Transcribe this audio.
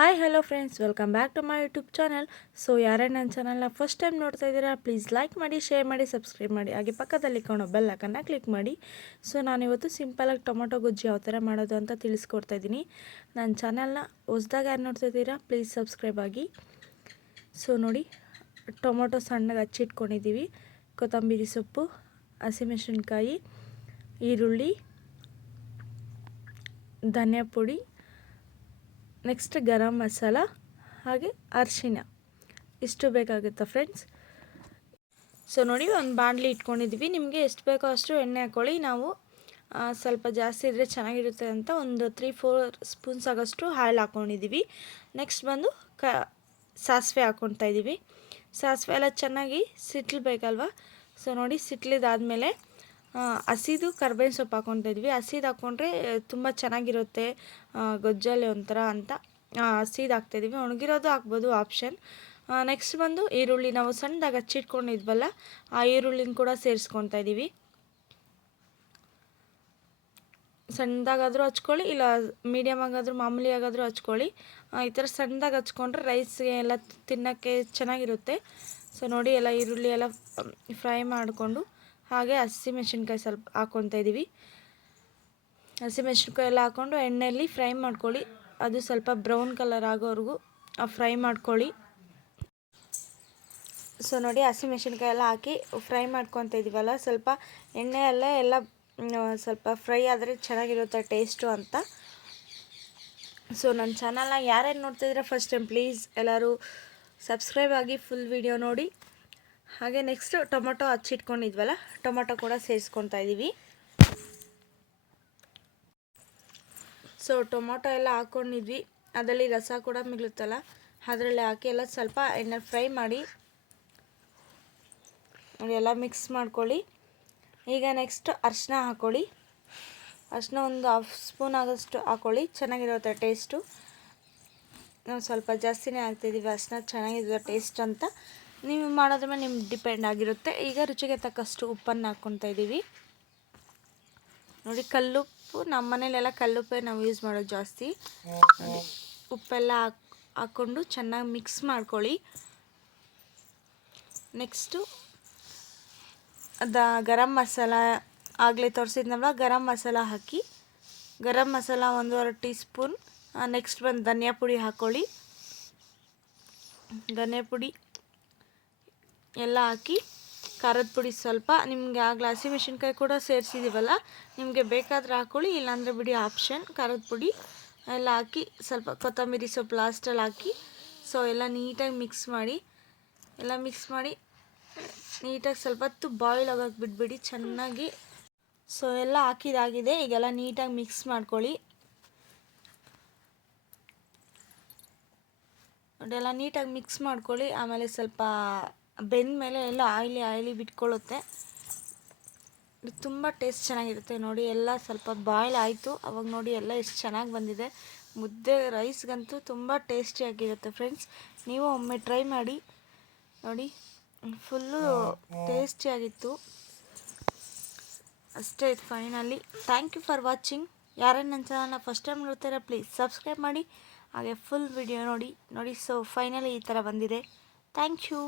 Hi hello friends, welcome back to my YouTube channel. So ಯಾರೇ ನನ್ನ ಚಾನಲ್ನ first time ನೋಡ್ತಾ ಇದ್ದೀರಾ, ಪ್ಲೀಸ್ ಲೈಕ್ ಮಾಡಿ, ಶೇರ್ ಮಾಡಿ, ಸಬ್ಸ್ಕ್ರೈಬ್ ಮಾಡಿ, ಹಾಗೆ ಪಕ್ಕದಲ್ಲಿ ಕಾಣೋ ಬೆಲ್ ಐಕನ್ನ ಕ್ಲಿಕ್ ಮಾಡಿ. ಸೊ ನಾನಿವತ್ತು ಸಿಂಪಲಾಗಿ ಟೊಮೊಟೊ ಗೊಜ್ಜು ಯಾವ ಥರ ಮಾಡೋದು ಅಂತ ತಿಳಿಸ್ಕೊಡ್ತಾ ಇದ್ದೀನಿ. ನನ್ನ ಚಾನಲ್ನ ಹೊಸ್ದಾಗಿ ಯಾರು ನೋಡ್ತಾ ಇದ್ದೀರಾ, ಪ್ಲೀಸ್ ಸಬ್ಸ್ಕ್ರೈಬ್ ಆಗಿ. ಸೊ ನೋಡಿ, ಟೊಮೊಟೊ ಸಣ್ಣಗೆ ಹಚ್ಚಿಟ್ಕೊಂಡಿದ್ದೀವಿ, ಕೊತ್ತಂಬರಿ ಸೊಪ್ಪು, ಹಸಿಮೆಣಸಿನ್ಕಾಯಿ, ಈರುಳ್ಳಿ, ಧನಿಯಾ ಪುಡಿ, ನೆಕ್ಸ್ಟ್ ಗರಂ ಮಸಾಲ, ಹಾಗೆ ಅರಿಶಿನ ಇಷ್ಟು ಬೇಕಾಗುತ್ತೆ ಫ್ರೆಂಡ್ಸ್. ಸೊ ನೋಡಿ, ಒಂದು ಬಾಣಲಿ ಇಟ್ಕೊಂಡಿದ್ದೀವಿ. ನಿಮಗೆ ಎಷ್ಟು ಬೇಕೋ ಅಷ್ಟು ಎಣ್ಣೆ ಹಾಕ್ಕೊಳ್ಳಿ. ನಾವು ಸ್ವಲ್ಪ ಜಾಸ್ತಿ ಇದ್ದರೆ ಚೆನ್ನಾಗಿರುತ್ತೆ ಅಂತ ಒಂದು 3-4 ಸ್ಪೂನ್ಸ್ ಆಗೋಷ್ಟು ಆಯಿಲ್ ಹಾಕ್ಕೊಂಡಿದ್ದೀವಿ. ನೆಕ್ಸ್ಟ್ ಬಂದು ಸಾಸಿವೆ ಹಾಕ್ಕೊಳ್ತಾ ಇದ್ದೀವಿ. ಸಾಸಿವೆ ಎಲ್ಲ ಚೆನ್ನಾಗಿ ಸಿಟ್ಲಬೇಕಲ್ವ. ಸೊ ನೋಡಿ, ಸಿಟ್ಲಿದಾದಮೇಲೆ ಹಸಿದು ಕರ್ಬೇವಿನ ಸೊಪ್ಪು ಹಾಕ್ಕೊತಾ ಇದ್ವಿ. ಹಸಿದು ಹಾಕ್ಕೊಂಡ್ರೆ ತುಂಬ ಚೆನ್ನಾಗಿರುತ್ತೆ ಗೊಜ್ಜಲ್ಲಿ ಒಂಥರ ಅಂತ ಹಸಿದು ಹಾಕ್ತಾಯಿದ್ವಿ. ಒಣಗಿರೋದು ಹಾಕ್ಬೋದು, ಆಪ್ಷನ್. ನೆಕ್ಸ್ಟ್ ಬಂದು ಈರುಳ್ಳಿ, ನಾವು ಸಣ್ಣದಾಗಿ ಹಚ್ಚಿಟ್ಕೊಂಡಿದ್ವಲ್ಲ ಆ ಈರುಳ್ಳಿನ ಕೂಡ ಸೇರಿಸ್ಕೊತಾ ಇದ್ದೀವಿ. ಸಣ್ಣದಾಗಾದರೂ ಹಚ್ಕೊಳ್ಳಿ, ಇಲ್ಲ ಮೀಡಿಯಮ್ ಆಗಾದರೂ ಮಾಮೂಲಿ ಆಗಾದರೂ ಹಚ್ಕೊಳ್ಳಿ. ಈ ಥರ ಸಣ್ಣದಾಗಿ ಹಚ್ಕೊಂಡ್ರೆ ರೈಸ್ಗೆ ಎಲ್ಲ ತಿನ್ನೋಕ್ಕೆ ಚೆನ್ನಾಗಿರುತ್ತೆ. ಸೊ ನೋಡಿ, ಎಲ್ಲ ಈರುಳ್ಳಿ ಎಲ್ಲ ಫ್ರೈ ಮಾಡಿಕೊಂಡು ಹಾಗೆ ಹಸಿಮೆಣ್ಸಿನ್ಕಾಯಿ ಸ್ವಲ್ಪ ಹಾಕ್ಕೊತಾ ಇದ್ದೀವಿ. ಹಸಿಮೆಣ್ಸಿನ್ಕಾಯಿ ಎಲ್ಲ ಹಾಕ್ಕೊಂಡು ಎಣ್ಣೆಯಲ್ಲಿ ಫ್ರೈ ಮಾಡ್ಕೊಳ್ಳಿ. ಅದು ಸ್ವಲ್ಪ ಬ್ರೌನ್ ಕಲರ್ ಆಗೋವರೆಗೂ ಫ್ರೈ ಮಾಡ್ಕೊಳ್ಳಿ. ಸೊ ನೋಡಿ, ಹಸಿಮೆಣ್ಸಿನ್ಕಾಯಿ ಎಲ್ಲ ಹಾಕಿ ಫ್ರೈ ಮಾಡ್ಕೊತಾ ಇದ್ದೀವಲ್ಲ, ಸ್ವಲ್ಪ ಎಣ್ಣೆಯಲ್ಲೇ ಎಲ್ಲ ಸ್ವಲ್ಪ ಫ್ರೈ ಆದರೆ ಚೆನ್ನಾಗಿರುತ್ತೆ ಟೇಸ್ಟು ಅಂತ. ಸೊ ನನ್ನ ಚಾನಲ್ನ ಯಾರ್ಯಾರು ನೋಡ್ತಾಯಿದ್ರೆ ಫಸ್ಟ್ ಟೈಮ್, ಪ್ಲೀಸ್ ಎಲ್ಲರೂ ಸಬ್ಸ್ಕ್ರೈಬ್ ಆಗಿ ಫುಲ್ ವಿಡಿಯೋ ನೋಡಿ. ಹಾಗೆ ನೆಕ್ಸ್ಟ್ ಟೊಮೊಟೊ ಹಚ್ಚಿಟ್ಕೊಂಡಿದ್ವಲ್ಲ, ಟೊಮೊಟೊ ಕೂಡ ಸೇರಿಸ್ಕೊತಾ ಇದ್ದೀವಿ. ಸೊ ಟೊಮೊಟೊ ಎಲ್ಲ ಹಾಕ್ಕೊಂಡಿದ್ವಿ, ಅದರಲ್ಲಿ ರಸ ಕೂಡ ಮಿಗುತ್ತಲ್ಲ, ಅದರಲ್ಲಿ ಹಾಕಿ ಎಲ್ಲ ಸ್ವಲ್ಪ ಎಣ್ಣೆ ಫ್ರೈ ಮಾಡಿ ಎಲ್ಲ ಮಿಕ್ಸ್ ಮಾಡ್ಕೊಳ್ಳಿ. ಈಗ ನೆಕ್ಸ್ಟ್ ಅರಿಶಿನ ಹಾಕ್ಕೊಳ್ಳಿ. ಅರಿಶಿನ ಒಂದು 1/2 ಸ್ಪೂನ್ ಆಗೋಷ್ಟು ಹಾಕ್ಕೊಳ್ಳಿ, ಚೆನ್ನಾಗಿರುತ್ತೆ ಟೇಸ್ಟು. ನಾವು ಸ್ವಲ್ಪ ಜಾಸ್ತಿನೇ ಹಾಕ್ತಿದ್ದೀವಿ ಅರಿಶಿನ, ಚೆನ್ನಾಗಿರುತ್ತೆ ಟೇಸ್ಟ್ ಅಂತ. ನೀವು ಮಾಡೋದ್ರ ಮೇಲೆ ನಿಮ್ಗೆ ಡಿಪೆಂಡ್ ಆಗಿರುತ್ತೆ. ಈಗ ರುಚಿಗೆ ತಕ್ಕಷ್ಟು ಉಪ್ಪನ್ನು ಹಾಕ್ಕೊತಾ ಇದ್ದೀವಿ. ನೋಡಿ, ಕಲ್ಲುಪ್ಪು ನಮ್ಮ ಮನೇಲೆಲ್ಲ ಕಲ್ಲುಪ್ಪೇ ನಾವು ಯೂಸ್ ಮಾಡೋದು ಜಾಸ್ತಿ. ಉಪ್ಪೆಲ್ಲ ಹಾಕ್ಕೊಂಡು ಚೆನ್ನಾಗಿ ಮಿಕ್ಸ್ ಮಾಡ್ಕೊಳ್ಳಿ. ನೆಕ್ಸ್ಟು ಗರಂ ಮಸಾಲ ಆಗಲೇ ತೋರಿಸಿದ್ನಲ್ವ, ಗರಂ ಮಸಾಲ ಹಾಕಿ. Garam masala 1.5 tea spoon. Next ಬಂದು ಧನಿಯಾ ಪುಡಿ ಹಾಕ್ಕೊಳ್ಳಿ. ಧನಿಯಾ ಪುಡಿ ಎಲ್ಲ ಹಾಕಿ, ಖಾರದ ಪುಡಿ ಸ್ವಲ್ಪ, ನಿಮಗೆ ಆಗಲೇ ಹಸಿಮೆಣ್ಸಿನ್ಕಾಯಿ ಕೂಡ ಸೇರಿಸಿದ್ದೀವಲ್ಲ, ನಿಮಗೆ ಬೇಕಾದರೆ ಹಾಕ್ಕೊಳ್ಳಿ, ಇಲ್ಲಾಂದರೆ ಬಿಡಿ, ಆಪ್ಷನ್. ಖಾರದ ಪುಡಿ ಎಲ್ಲ ಹಾಕಿ, ಸ್ವಲ್ಪ ಕೊತ್ತಂಬರಿ ಸೊಪ್ಪು ಲಾಸ್ಟಲ್ಲಿ ಹಾಕಿ. ಸೊ ಎಲ್ಲ ನೀಟಾಗಿ ಮಿಕ್ಸ್ ಮಾಡಿ, ನೀಟಾಗಿ ಸ್ವಲ್ಪ ಹೊತ್ತು ಬಾಯ್ಲ್ ಆಗೋಕ್ಕೆ ಬಿಟ್ಬಿಡಿ ಚೆನ್ನಾಗಿ. ಸೊ ಎಲ್ಲ ಹಾಕಿದಾಗಿದೆ, ಈಗೆಲ್ಲ ನೀಟಾಗಿ ಮಿಕ್ಸ್ ಮಾಡ್ಕೊಳ್ಳಿ. ಅದೆಲ್ಲ ನೀಟಾಗಿ ಮಿಕ್ಸ್ ಮಾಡ್ಕೊಳ್ಳಿ. ಆಮೇಲೆ ಸ್ವಲ್ಪ ಬೆಂದ ಮೇಲೆ ಎಲ್ಲ ಆಯ್ಲಿ ಬಿಟ್ಕೊಳ್ಳುತ್ತೆ, ತುಂಬ ಟೇಸ್ಟ್ ಚೆನ್ನಾಗಿರುತ್ತೆ. ನೋಡಿ, ಎಲ್ಲ ಸ್ವಲ್ಪ ಬಾಯ್ಲ್ ಆಯಿತು, ಅವಾಗ ನೋಡಿ ಎಲ್ಲ ಎಷ್ಟು ಚೆನ್ನಾಗಿ ಬಂದಿದೆ. ಮುದ್ದೆ ರೈಸ್ಗಂತೂ ತುಂಬ ಟೇಸ್ಟಿಯಾಗಿರುತ್ತೆ ಫ್ರೆಂಡ್ಸ್. ನೀವು ಒಮ್ಮೆ ಟ್ರೈ ಮಾಡಿ ನೋಡಿ, ಫುಲ್ಲು ಟೇಸ್ಟಿಯಾಗಿತ್ತು. ಅಷ್ಟೇ, finally. Thank you for watching. ಯಾರೇ ನನ್ನ ಚಾನಲ್ನ ಫಸ್ಟ್ ಟೈಮ್ ನೋಡ್ತಾರ, ಪ್ಲೀಸ್ ಸಬ್ಸ್ಕ್ರೈಬ್ ಮಾಡಿ, ಹಾಗೆ ಫುಲ್ ವಿಡಿಯೋ ನೋಡಿ. ಸೊ ಫೈನಲಿ ಈ ಥರ ಬಂದಿದೆ. Thank you.